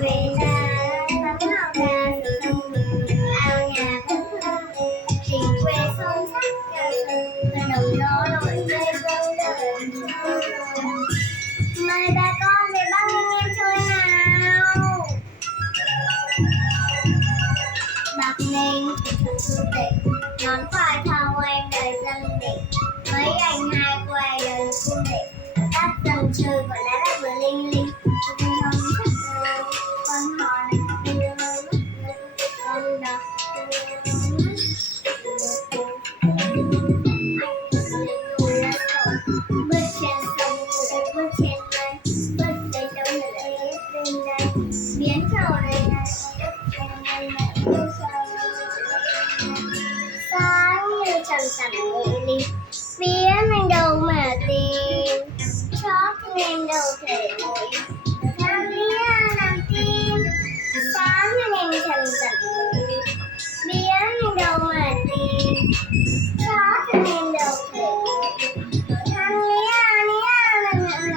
về ra tấm lòng ra sự thông ao nhà cánh hoa tình quê son sắc và đồng gió nổi mây vơi đời mời bà con về Bắc Ninh em chơi nào. Bắc Ninh thật du lịch ngón khoai thao em đời dân định mấy anh hai quay đời du lịch các dân chơi gọi là đã vừa linh linh con hò này con đọc bước trên sông bước trên mây bước tới đâu là đây biến trầu này sáng như trần sẵn ngủ đi phía mình đâu mà tìm chót nên đâu thể ngồi làm lý làm tim sáng như em trần sẵn ngủ đi phía mình đâu mà tìm chót nên đâu thể ngồi làm lý làm